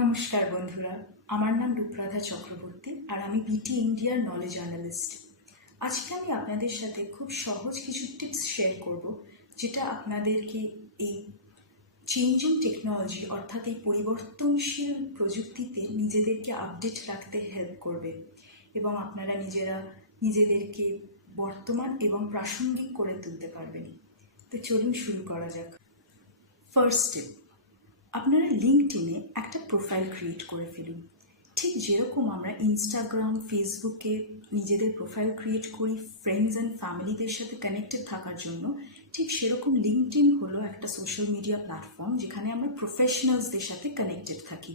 নমস্কার বন্ধুরা, আমার নাম রূপরাধা চক্রবর্তী আর আমি বিটি ইন্ডিয়ার নলেজ অ্যানালিস্ট। আজকে আমি আপনাদের সাথে খুব সহজ কিছু টিপস শেয়ার করব, যেটা আপনাদেরকে এই চেঞ্জিং টেকনোলজি অর্থাৎ এই পরিবর্তনশীল প্রযুক্তিতে নিজেদেরকে আপডেট রাখতে হেল্প করবে এবং আপনারা নিজেদেরকে বর্তমান এবং প্রাসঙ্গিক করে তুলতে পারবেন। তো চলুন শুরু করা যাক। ফার্স্ট স্টেপ, আপনারা লিঙ্কডইনে একটা প্রোফাইল ক্রিয়েট করে ফেলুন। ঠিক যেরকম আমরা ইনস্টাগ্রাম, ফেসবুকে নিজেদের প্রোফাইল ক্রিয়েট করি ফ্রেন্ডস অ্যান্ড ফ্যামিলিদের সাথে কানেক্টেড থাকার জন্য, ঠিক সেরকম লিঙ্কডইন হলো একটা সোশ্যাল মিডিয়া প্ল্যাটফর্ম যেখানে আমরা প্রফেশনালসদের সাথে কানেক্টেড থাকি।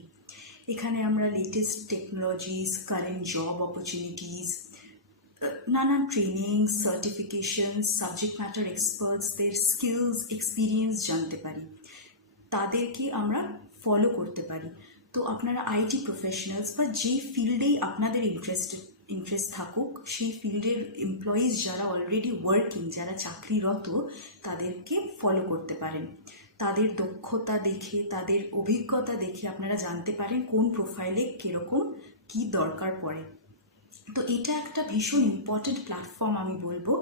এখানে আমরা latest technologies, current job opportunities, নানান ট্রেনিং, সার্টিফিকেশন, সাবজেক্ট ম্যাটার এক্সপার্টসদের স্কিলস, এক্সপিরিয়েন্স জানতে পারি, তাদেরকে আমরা ফলো করতে পারি। তো আপনারা আইটি প্রফেশনালস বা যে ফিল্ডেই আপনাদের ইন্টারেস্ট থাকুক, সেই ফিল্ডের এমপ্লয়িজ যারা অলরেডি ওয়ার্কিং, যারা চাকরিরত, তাদেরকে ফলো করতে পারেন। তাদের দক্ষতা দেখে, তাদের অভিজ্ঞতা দেখে আপনারা জানতে পারেন কোন প্রোফাইলে কীরকম কী দরকার পড়ে। তো এটা একটা ভীষণ ইম্পর্টেন্ট প্ল্যাটফর্ম আমি বলবো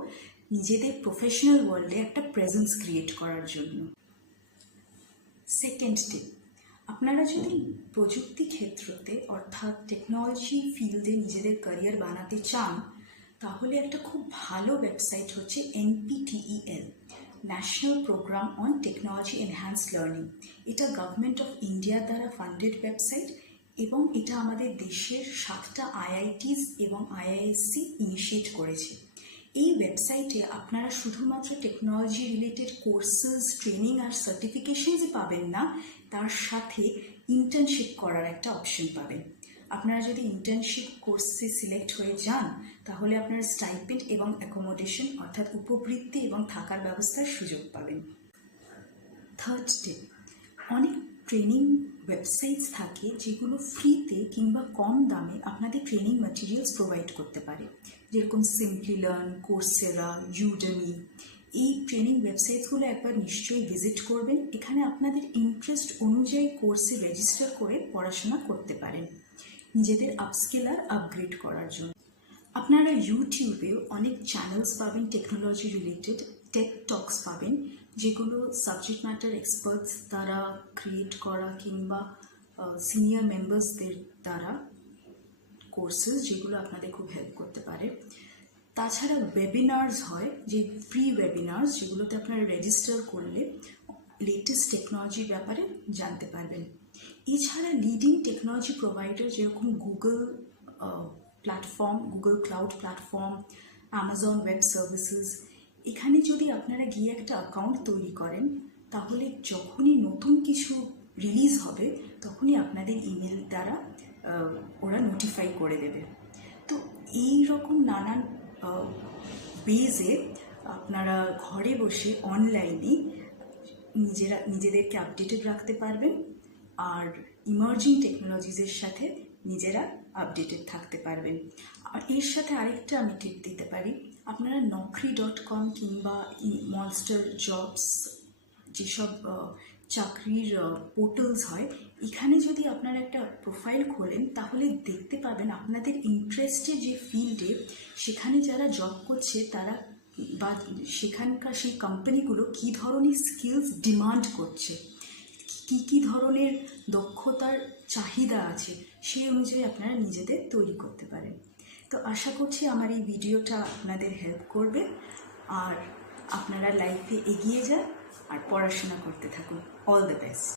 নিজেদের প্রফেশনাল ওয়ার্ল্ডে একটা প্রেজেন্স ক্রিয়েট করার জন্য। সেকেন্ড টিপ, আপনারা যদি প্রযুক্তি ক্ষেত্রতে অর্থাৎ টেকনোলজি ফিল্ডে নিজেদের ক্যারিয়ার বানাতে চান, তাহলে একটা খুব ভালো ওয়েবসাইট হচ্ছে NPTEL, National Programme on Technology Enhanced Learning. এটা গভর্নমেন্ট অফ ইন্ডিয়া দ্বারা ফান্ডেড ওয়েবসাইট এবং এটা আমাদের দেশের 7টা IITs এবং IISc ইনিশিয়েট করেছে। এই ওয়েবসাইটে আপনারা শুধুমাত্র টেকনোলজি রিলেটেড কোর্সেস, ট্রেনিং আর সার্টিফিকেশনসই পাবেন না, তার সাথে ইন্টার্নশিপ করার একটা অপশন পাবেন। আপনারা যদি ইন্টার্নশিপ কোর্সে সিলেক্ট হয়ে যান, তাহলে আপনারা স্টাইপেন্ড এবং অ্যাকোমোডেশন অর্থাৎ উপবৃত্তি এবং থাকার ব্যবস্থার সুযোগ পাবেন। থার্ড স্টেপ, অনেক ট্রেনিং ওয়েবসাইটস থাকে যেগুলো ফ্রিতে কিংবা কম দামে আপনাদের ট্রেনিং ম্যাটেরিয়ালস প্রোভাইড করতে পারে, যেরকম সিম্পলি লার্ন, কোর্সেরা, ইউডেমি। এই ট্রেনিং ওয়েবসাইটসগুলো একবার নিশ্চয়ই ভিজিট করবেন। এখানে আপনাদের ইন্টারেস্ট অনুযায়ী কোর্সে রেজিস্টার করে পড়াশোনা করতে পারেন নিজেদের আপস্কিল আর আপগ্রেড করার জন্য। আপনারা ইউটিউবেও অনেক চ্যানেলস পাবেন টেকনোলজি রিলেটেড, টেক টক্স পাবেন, যেগুলো সাবজেক্ট ম্যাটার এক্সপার্টস দ্বারা ক্রিয়েট করা কিংবা সিনিয়র মেম্বার্সদের দ্বারা কোর্সেস, যেগুলো আপনাদের খুব হেল্প করতে পারে। তাছাড়া ওয়েবিনার্স হয়, যে ফ্রি ওয়েবিনার্স, যেগুলোতে আপনারা রেজিস্টার করলে লেটেস্ট টেকনোলজির ব্যাপারে জানতে পারবেন। এছাড়া লিডিং টেকনোলজি প্রোভাইডার যেরকম Google platform, Google cloud platform, Amazon web services, এখানে যদি আপনারা গিয়ে একটা অ্যাকাউন্ট তৈরি করেন, তাহলে যখনই নতুন কিছু রিলিজ হবে তখনই আপনাদের ইমেল দ্বারা ওরা নোটিফাই করে দেবে। তো এই রকম নানান বেজে আপনারা ঘরে বসে অনলাইনে নিজেদেরকে আপডেটেড রাখতে পারবেন আর ইমার্জিং টেকনোলজিসের সাথে নিজেরা আপডেটেড থাকতে পারবেন। আর এর সাথে আরেকটা আমি টিপ দিতে পারি, আপনারা naukri.com কিংবা মনস্টার জবস, যেসব চাকরির পোর্টালস হয়, এখানে যদি আপনারা একটা প্রোফাইল খোলেন, তাহলে দেখতে পাবেন আপনাদের ইন্টারেস্টের যে ফিল্ডে সেখানে যারা জব করছে তারা বা সেখানকার সেই কোম্পানিগুলো কী ধরনের স্কিলস ডিমান্ড করছে, কী ধরনের দক্ষতার চাহিদা আছে, সেই অনুযায়ী আপনারা নিজেদের তৈরি করতে পারেন। তো আশা করছি আমার এই ভিডিওটা আপনাদের হেল্প করবে আর আপনারা লাইফে এগিয়ে যান আর পড়াশোনা করতে থাকুন। All the best.